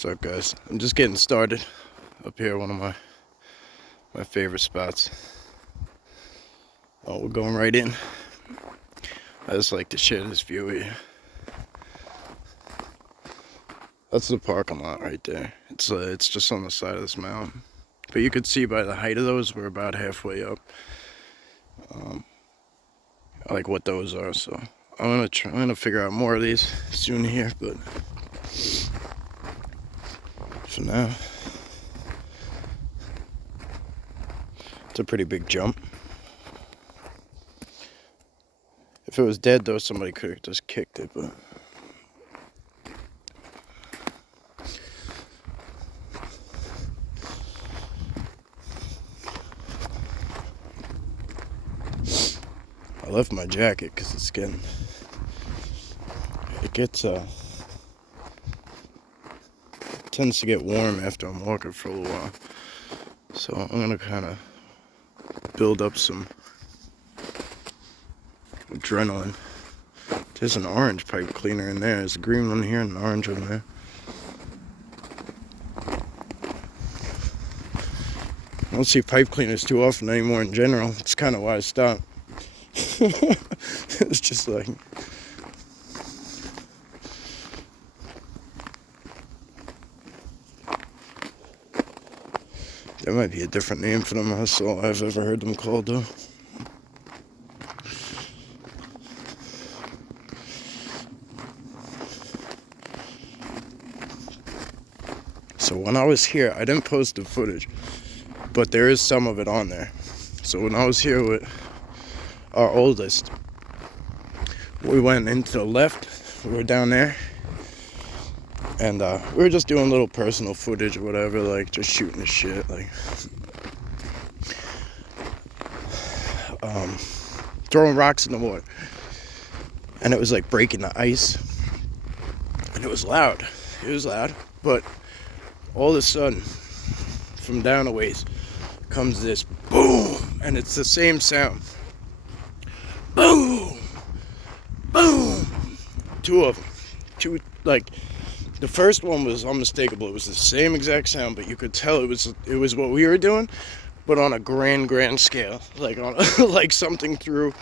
What's up, guys? I'm just getting started up here, one of my favorite spots. Oh, we're going right in. I just like to share this view with you. That's the parking lot right there. It's just on the side of this mountain, but you could see by the height of those, we're about halfway up. I like what those are, so I'm gonna figure out more of these soon here, but for now, it's a pretty big jump. If it was dead though, somebody could have just kicked it, but I left my jacket because it tends to get warm after I'm walking for a little while. So I'm gonna kind of build up some adrenaline. There's an orange pipe cleaner in there. There's a green one here and an orange one there. I don't see pipe cleaners too often anymore in general. It's kind of why I stopped. It's just like, there might be a different name for them. That's all I've ever heard them called though. So when I was here, I didn't post the footage, but there is some of it on there. So when I was here with our oldest, we went into the left, we were down there, and we were just doing little personal footage or whatever, like just shooting the shit, like throwing rocks in the water. And it was like breaking the ice, and it was loud, but all of a sudden, from down a ways, comes this boom, and it's the same sound. Boom! Boom! Two of them. Like, the first one was unmistakable. It was the same exact sound, but you could tell it was what we were doing, but on a grand scale. Like, like something through,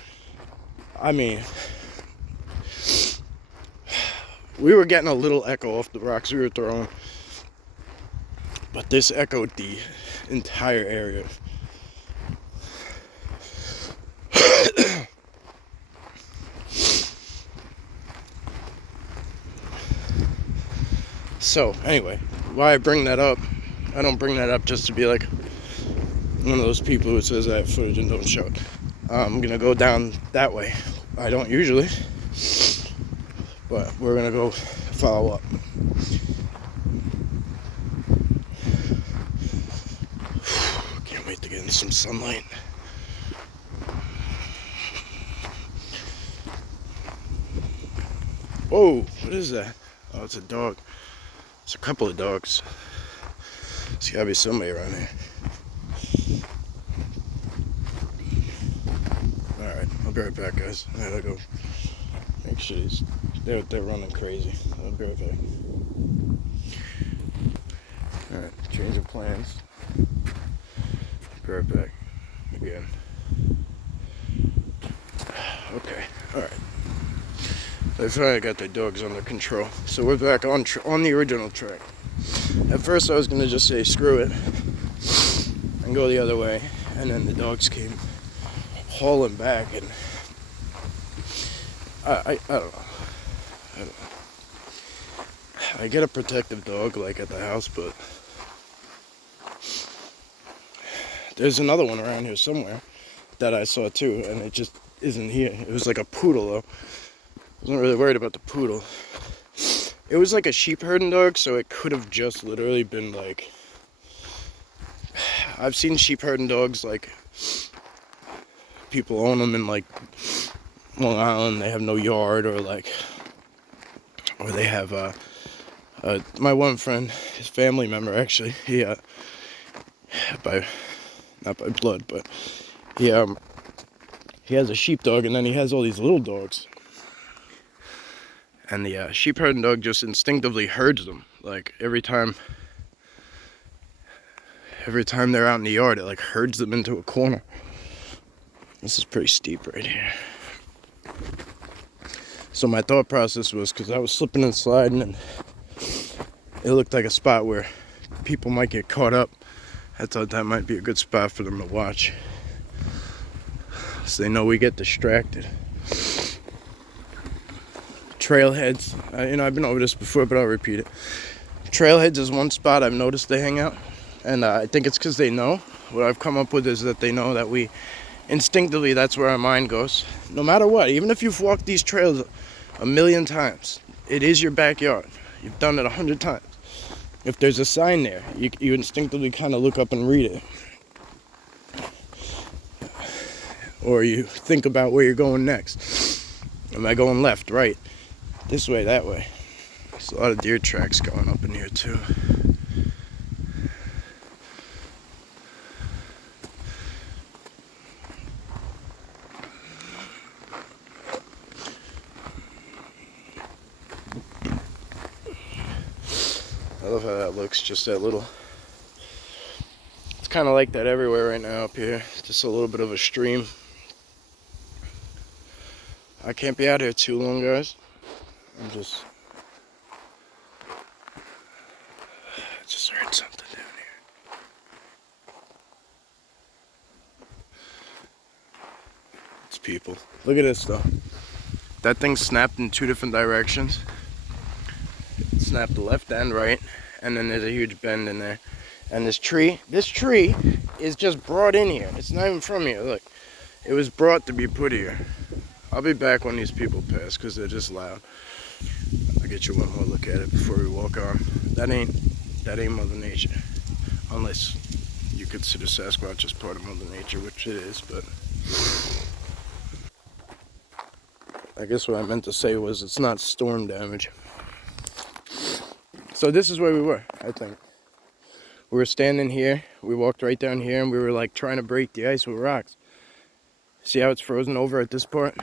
I mean, we were getting a little echo off the rocks we were throwing, but this echoed the entire area. So anyway, why I bring that up, I don't bring that up just to be like one of those people who says I have footage and don't show it. I'm gonna go down that way. I don't usually, but we're gonna go follow up. Can't wait to get in some sunlight. Whoa, what is that? Oh, it's a dog. It's a couple of dogs. There's gotta be somebody around here. Alright, I'll be right back, guys. I gotta go make sure they're running crazy. I'll be right back. Alright, change of plans. Be right back. Again. Okay, alright. That's right, I got the dogs under control. So we're back on the original track. At first I was going to just say screw it and go the other way, and then the dogs came hauling back, and I don't know. I get a protective dog like at the house, but there's another one around here somewhere that I saw too, and it just isn't here. It was like a poodle though. I wasn't really worried about the poodle. It was like a sheep herding dog, so it could have just literally been like, I've seen sheep herding dogs, like people own them in like Long Island. They have no yard, or they have my one friend, his family member actually, he not by blood, but he has a sheepdog, and then he has all these little dogs. And the sheep herding dog just instinctively herds them. Like every time they're out in the yard, it like herds them into a corner. This is pretty steep right here. So my thought process was, because I was slipping and sliding and it looked like a spot where people might get caught up, I thought that might be a good spot for them to watch, so they know we get distracted. Trailheads, I've been over this before, but I'll repeat it. Trailheads is one spot I've noticed they hang out, and I think it's because they know. What I've come up with is that they know that we instinctively, that's where our mind goes. No matter what, even if you've walked these trails a million times, it is your backyard. You've done it 100 times. If there's a sign there, you instinctively kind of look up and read it. Or you think about where you're going next. Am I going left, right, this way, that way? There's a lot of deer tracks going up in here too. I love how that looks, just that little. It's kind of like that everywhere right now up here. Just a little bit of a stream. I can't be out here too long, guys. I just heard something down here. It's people. Look at this though. That thing snapped in 2 different directions. It snapped left and right, and then there's a huge bend in there. And this tree is just brought in here. It's not even from here. Look, it was brought to be put here. I'll be back when these people pass because they're just loud. I'll get you one more look at it before we walk on. That ain't Mother Nature, unless you consider Sasquatch as part of Mother Nature, which it is. But I guess what I meant to say was it's not storm damage. So this is where we were, I think. We were standing here, we walked right down here, and we were like trying to break the ice with rocks. See how it's frozen over at this part?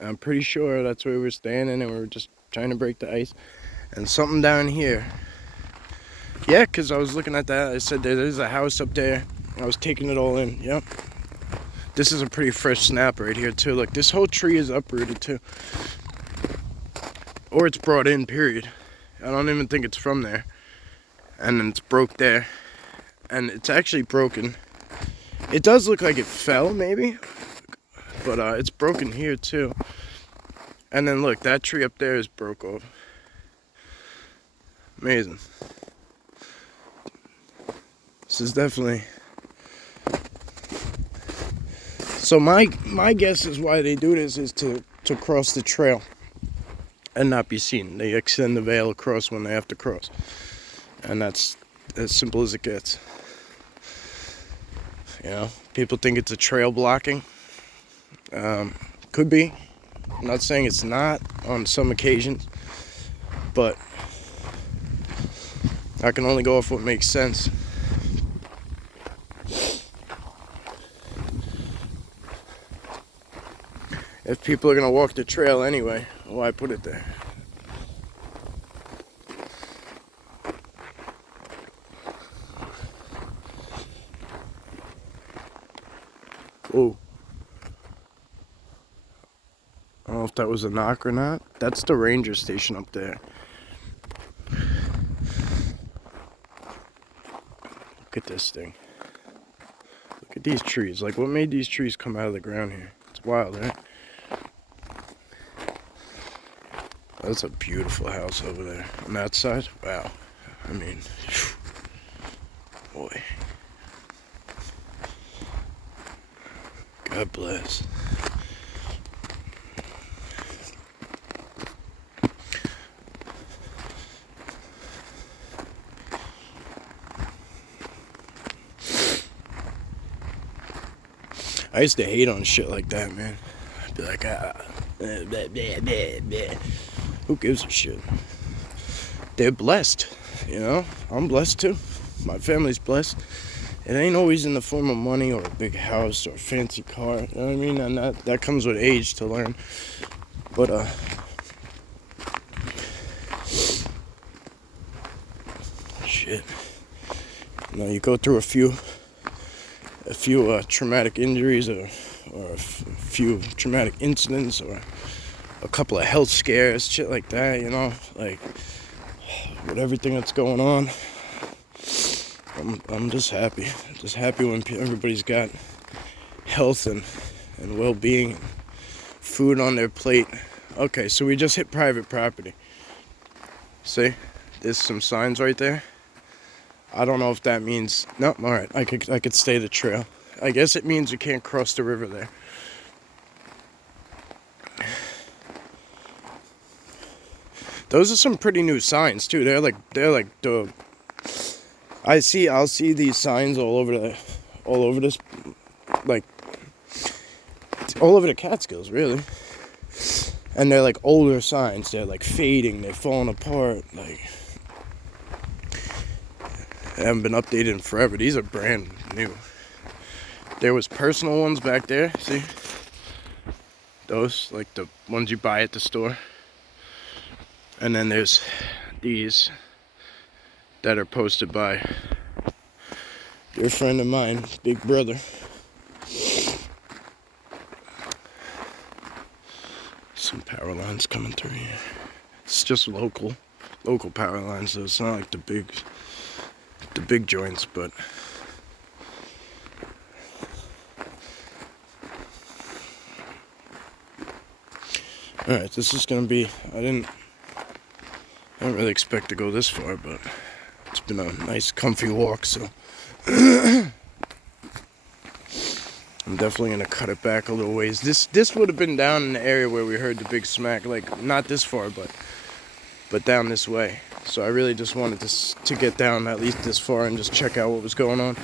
I'm pretty sure that's where we were standing, and we were just trying to break the ice. And something down here. Yeah, because I was looking at that, I said there's a house up there. I was taking it all in, yep. This is a pretty fresh snap right here too. Look, this whole tree is uprooted too. Or it's brought in, period. I don't even think it's from there. And then it's broke there. And it's actually broken. It does look like it fell, maybe. But it's broken here too. And then look, that tree up there is broke off. Amazing. This is definitely... So my guess is why they do this is to cross the trail and not be seen. They extend the veil across when they have to cross. And that's as simple as it gets. You know, people think it's a trail blocking. Could be. I'm not saying it's not on some occasions, but I can only go off what makes sense. If people are gonna walk the trail anyway, why put it there? Whoa. I don't know if that was a knock or not. That's the ranger station up there. Look at this thing. Look at these trees. Like, what made these trees come out of the ground here? It's wild, right? That's a beautiful house over there. On that side, wow. I mean, boy. God bless. I used to hate on shit like that, man. I'd be like, blah, blah, blah, blah. Who gives a shit? They're blessed, you know? I'm blessed too. My family's blessed. It ain't always in the form of money or a big house or a fancy car, you know what I mean? And that comes with age to learn. But shit. You know, you go through a few traumatic injuries or a few traumatic incidents or a couple of health scares, shit like that, you know, like with everything that's going on. I'm just happy. Just happy when everybody's got health and well-being, and food on their plate. Okay, so we just hit private property. See, there's some signs right there. I don't know if that means no. All right, I could stay the trail. I guess it means you can't cross the river there. Those are some pretty new signs too. They're like the. I'll see these signs all over this, like all over the Catskills, really. And they're like older signs. They're like fading. They're falling apart. Like they haven't been updated in forever. These are brand new. There was personal ones back there. See, those like the ones you buy at the store. And then there's these that are posted by a dear friend of mine, Big Brother. Some power lines coming through here. It's just local power lines, so it's not like the big joints, but all right, this is gonna be. I didn't really expect to go this far, but it's been a nice, comfy walk, so I'm definitely gonna cut it back a little ways. This would have been down in the area where we heard the big smack, like not this far, but down this way. So I really just wanted to get down at least this far and just check out what was going on.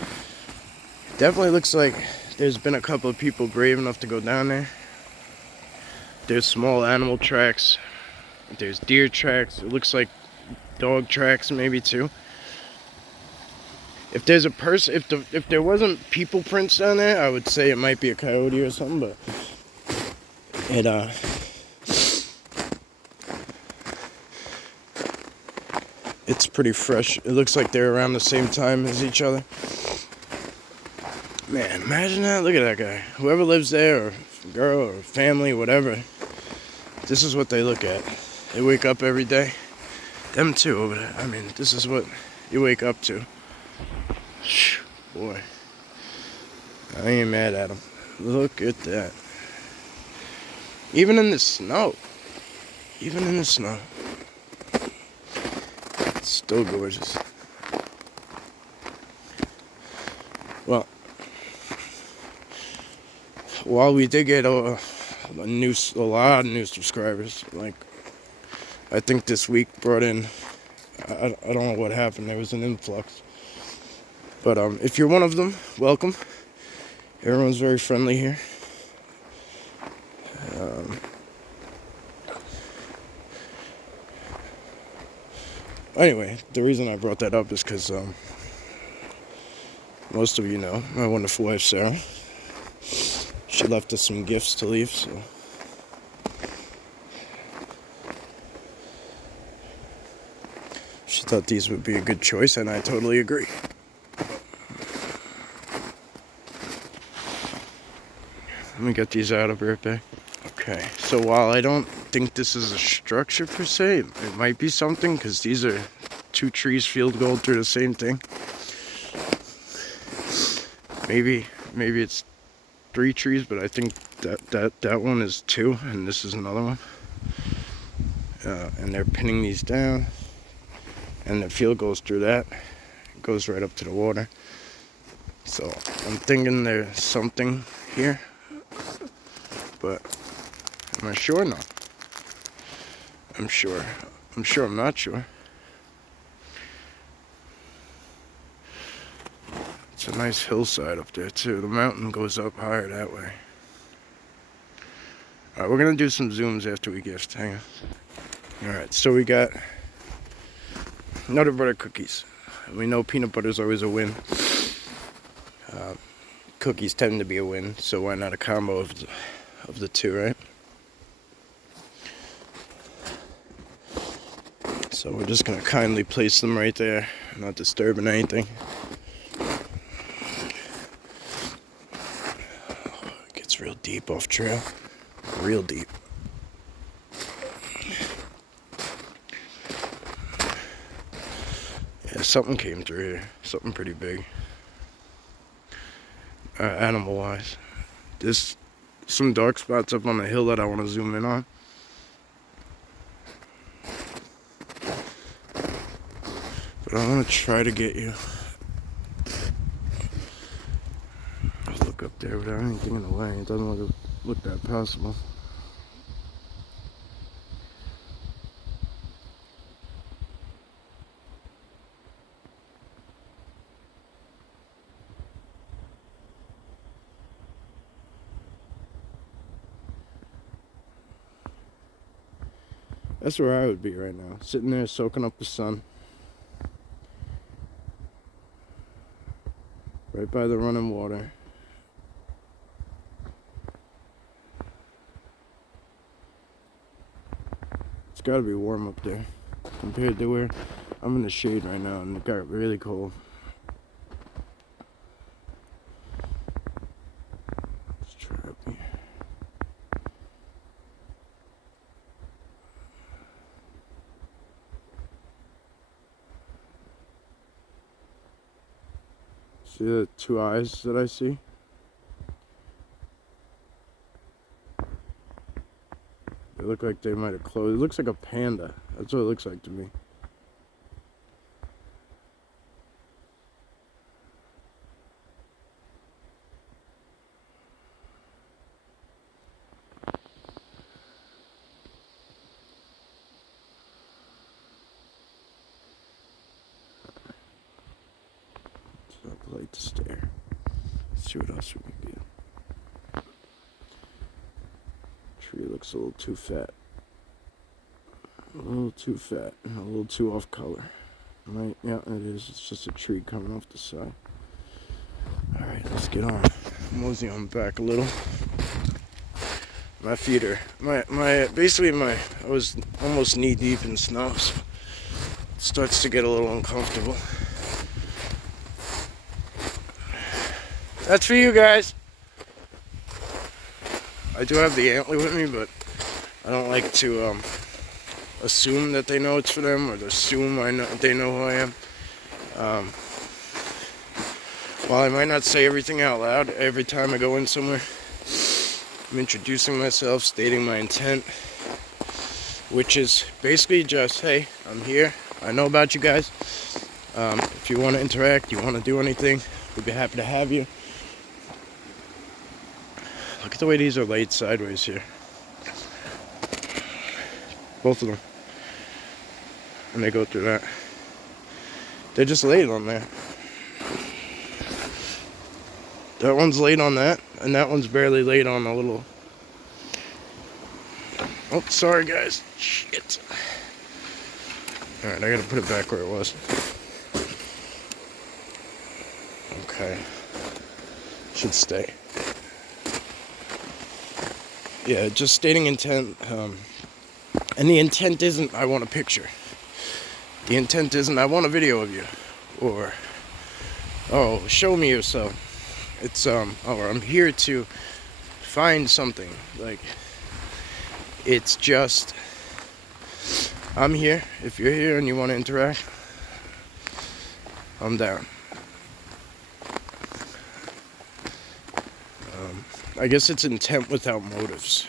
Definitely looks like there's been a couple of people brave enough to go down there. There's small animal tracks. There's deer tracks. It looks like dog tracks maybe too. If there's a person, if there wasn't people prints down there, I would say it might be a coyote or something, but it's pretty fresh. It looks like they're around the same time as each other. Man, imagine that. Look at that guy. Whoever lives there, or girl, or family, whatever, this is what they look at. They wake up every day. Them too over there. I mean, this is what you wake up to. Boy, I ain't mad at them. Look at that. Even in the snow. It's still gorgeous. Well, while we did get a lot of new subscribers, like I think this week brought in, I don't know what happened, there was an influx. But if you're one of them, welcome. Everyone's very friendly here. Anyway, the reason I brought that up is because most of you know my wonderful wife, Sarah. She left us some gifts to leave, so she thought these would be a good choice, and I totally agree. Let me get these out of right back. Okay, so while I don't think this is a structure per se, it might be something, because these are two trees field gold through the same thing. Maybe it's 3 trees, but I think that one is 2, and this is another one. And they're pinning these down, and the field goes through that. It goes right up to the water. So I'm thinking there's something here, but am I sure? No. I'm sure. I'm not sure. It's a nice hillside up there too. The mountain goes up higher that way. Alright, we're gonna do some zooms after we gift. Hang on. Alright, so we got Nutter Butter cookies. We know peanut butter is always a win. Cookies tend to be a win, so why not a combo of the two, right? So we're just gonna kindly place them right there, not disturbing anything. It gets real deep off trail, real deep. Yeah, something came through here, something pretty big. Animal-wise. There's some dark spots up on the hill that I want to zoom in on. But I want to try to get you. I'll look up there without anything in the way. It doesn't look that possible. That's where I would be right now, sitting there soaking up the sun. Right by the running water. It's gotta be warm up there compared to where I'm in the shade right now, and it got really cold. Let's try up here. See the two eyes that I see? They look like they might have closed. It looks like a panda. That's what it looks like to me. I like to stare. Let's see what else we can get. Tree looks a little too fat. A little too fat. A little too off color. Right? Yeah, it is. It's just a tree coming off the side. Alright, let's get on. Mosey on back a little. My feet are I was almost knee deep in snow, so it starts to get a little uncomfortable. That's for you guys. I do have the antler with me, but I don't like to assume that they know it's for them, or assume they know who I am. While I might not say everything out loud every time I go in somewhere, I'm introducing myself, stating my intent, which is basically just, hey, I'm here. I know about you guys. If you want to interact, you want to do anything, we'd be happy to have you. Look at the way these are laid sideways here. Both of them. And they go through that. They're just laid on there. That one's laid on that, and that one's barely laid on a little. Oh, sorry guys. Shit. Alright, I gotta put it back where it was. Okay. Should stay. Yeah, just stating intent. And the intent isn't, I want a picture. The intent isn't, I want a video of you. Or, oh, show me yourself. It's, or I'm here to find something. Like, it's just, I'm here. If you're here and you want to interact, I'm down. I guess it's intent without motives.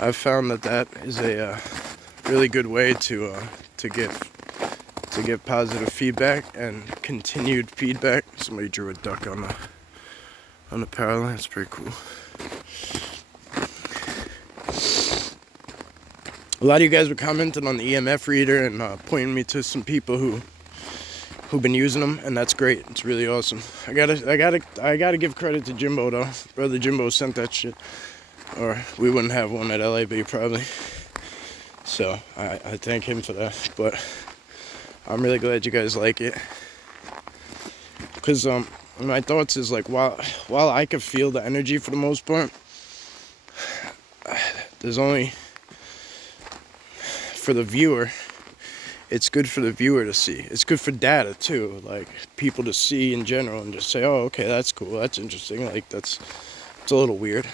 I've found that is a really good way to get positive feedback and continued feedback. Somebody drew a duck on the parallel. That's pretty cool. A lot of you guys were commenting on the EMF reader and pointing me to some people who've been using them, and that's great. It's really awesome. I gotta give credit to Jimbo though. Brother Jimbo sent that shit, or we wouldn't have one at LAB probably. So I thank him for that. But I'm really glad you guys like it, because my thoughts is like while I could feel the energy for the most part, there's only for the viewer, it's good for the viewer to see. It's good for data too, like people to see in general and just say, oh, okay, that's cool, that's interesting. Like it's a little weird.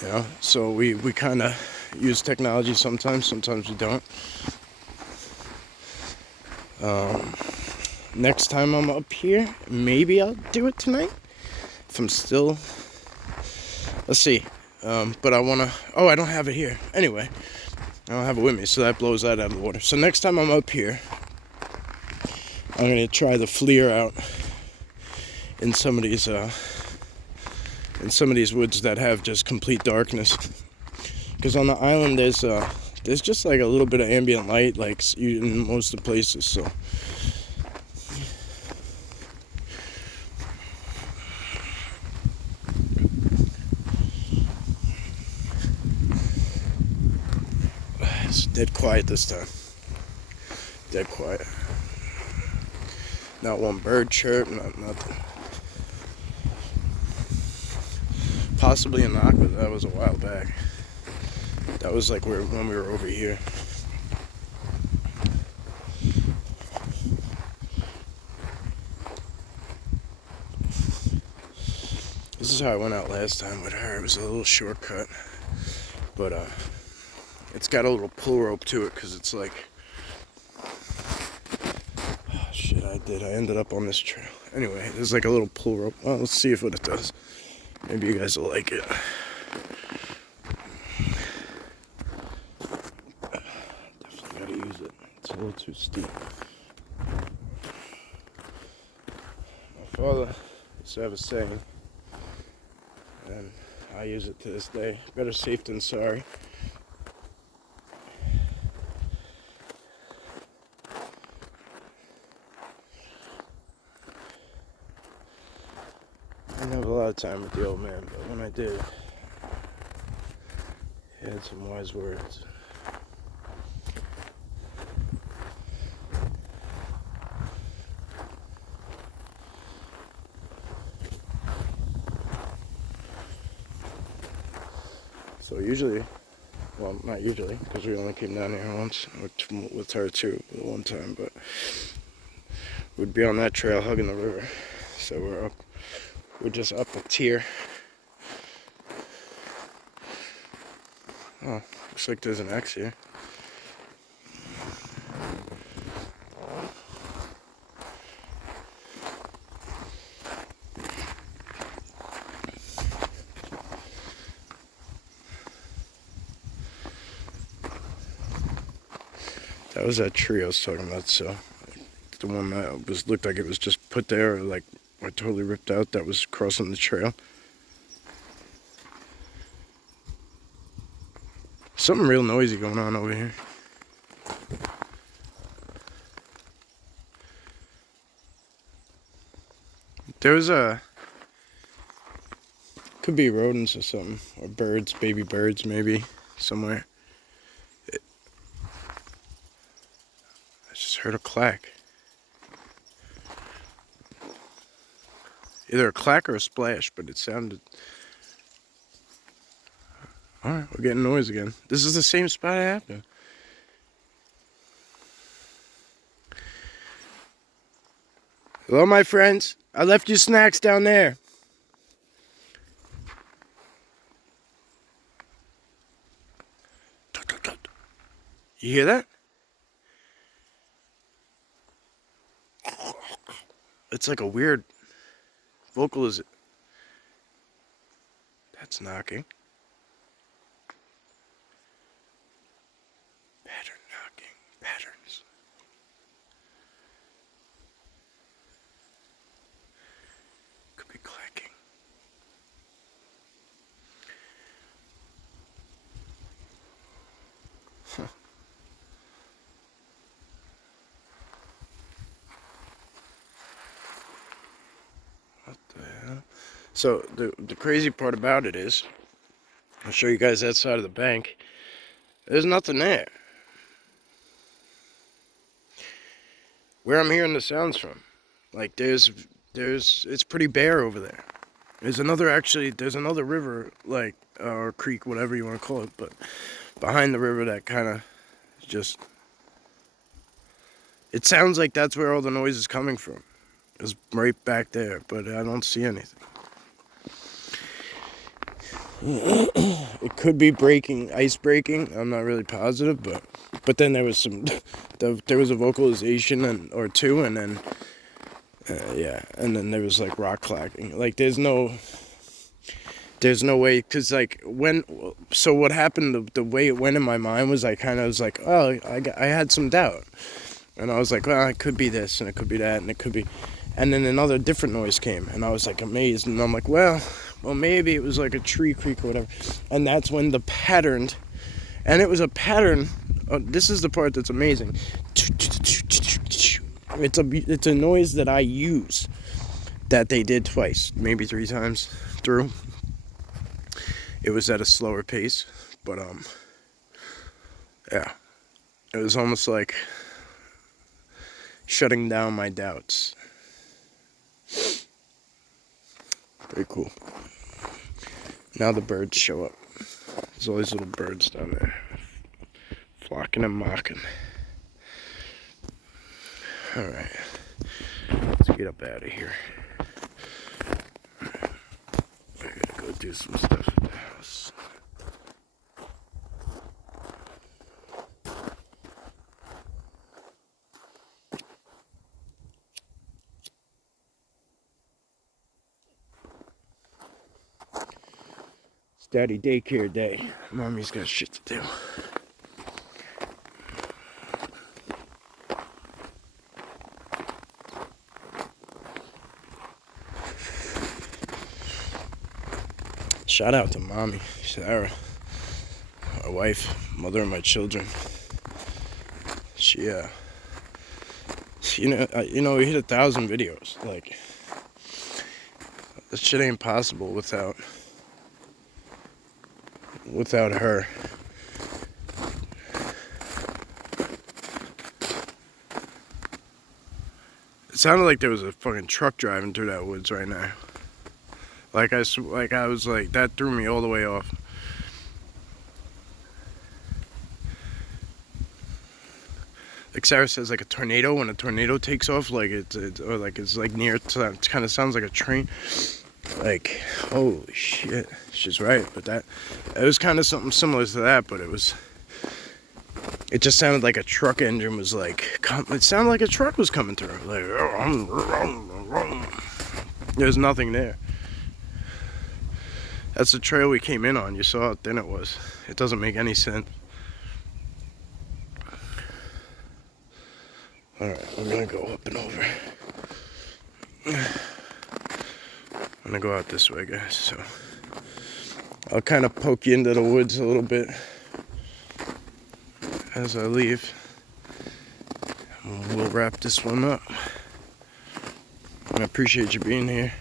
You know, so we kind of use technology sometimes we don't. Next time I'm up here, maybe I'll do it tonight. If I'm still, let's see. But I wanna, oh, I don't have it here. Anyway, I don't have it with me, so that blows that out of the water. So next time I'm up here, I'm gonna try the FLIR out in some of these woods that have just complete darkness. Because on the island there's just like a little bit of ambient light, like in most of the places. So it's dead quiet this time. Dead quiet. Not one bird chirp, not nothing. Possibly a knock, but that was a while back. That was like when we were over here. This is how I went out last time with her. It was a little shortcut, but it's got a little pull rope to it because it's like, oh, shit, I ended up on this trail. Anyway, there's like a little pull rope. Well, let's see what it does. Maybe you guys will like it. Definitely gotta use it. It's a little too steep. My father used to have a saying, and I use it to this day: better safe than sorry. I didn't have a lot of time with the old man, but when I did, he had some wise words. So usually, well, not usually, because we only came down here once, with her too, one time, but we'd be on that trail hugging the river. So we're just up a tier. Oh, looks like there's an X here. That was that tree I was talking about, so the one that looked like it was just put there, or totally ripped out, that was crossing the trail. Something real noisy going on over here. There's could be rodents or something, or birds, baby birds maybe, somewhere. I just heard a clack. Either a clack or a splash, but it sounded... Alright, we're getting noise again. This is the same spot it happened. Hello, my friends. I left you snacks down there. You hear that? It's like a weird vocalization. That's knocking. Pattern knocking. Patterns. Could be clacking. Huh. What the hell? So the crazy part about it is, I'll show you guys that side of the bank. There's nothing there. Where I'm hearing the sounds from, like it's pretty bare over there. There's another river like or creek, whatever you want to call it, but behind the river that kind of just, it sounds like that's where all the noise is coming from. It's right back there, but I don't see anything. It could be ice breaking. I'm not really positive, but then there was there was a vocalization or two, and then yeah, and then there was like rock clacking. Like there's no way, because like so what happened, the way it went in my mind was I kind of was like, oh, I had some doubt, and I was like, well, it could be this and it could be that and it could be, and then another different noise came and I was like amazed, and I'm like, well maybe it was like a tree creak or whatever. And that's when the pattern, and it was a pattern, this is the part that's amazing, it's a noise that I use that they did twice, maybe 3 times through. It was at a slower pace, but yeah, it was almost like shutting down my doubts. Very cool. Now the birds show up. There's all these little birds down there, flocking and mocking. All right, let's get up out of here. I gotta go do some stuff at the house. It's daddy daycare day. Mommy's got shit to do. Shout out to Mommy, Sarah, my wife, mother of my children. She, we hit 1,000 videos. Like, this shit ain't possible without her. It sounded like there was a fucking truck driving through that woods right now. Like I was like, that threw me all the way off. Like Sarah says, like a tornado, when a tornado takes off, like it's like near, it kind of sounds like a train. Like, holy shit, she's right. But it was kind of something similar to that, but it just sounded like a truck engine was like, it sounded like a truck was coming through. Like, there's nothing there. That's the trail we came in on. You saw how thin it was. It doesn't make any sense. Alright, we're gonna go up and over. I'm gonna go out this way, guys. So I'll kind of poke you into the woods a little bit as I leave. We'll wrap this one up. I appreciate you being here.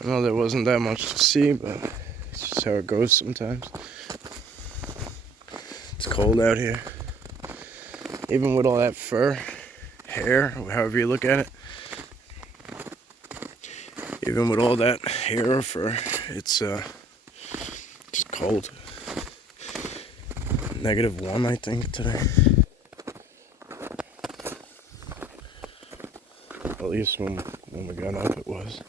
I know there wasn't that much to see, but it's just how it goes sometimes. It's cold out here. Even with all that fur, hair, however you look at it. Even with all that hair or fur, it's just cold. -1, I think, today. At least when we got up, it was.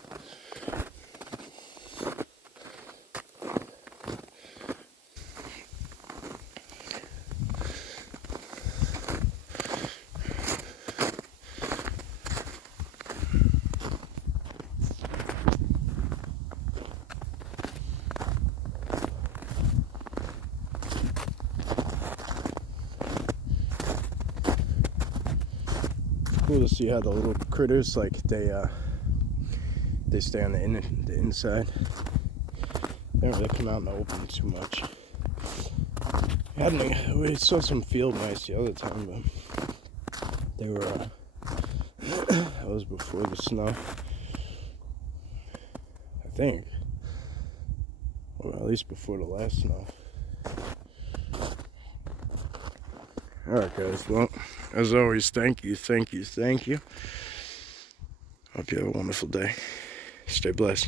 Cool to see how the little critters, like, they stay on the inside. They don't really come out in the open too much. We saw some field mice the other time, but they were that was before the snow, I think, or at least before the last snow. Alright, guys, well, as always, thank you. Hope you have a wonderful day. Stay blessed.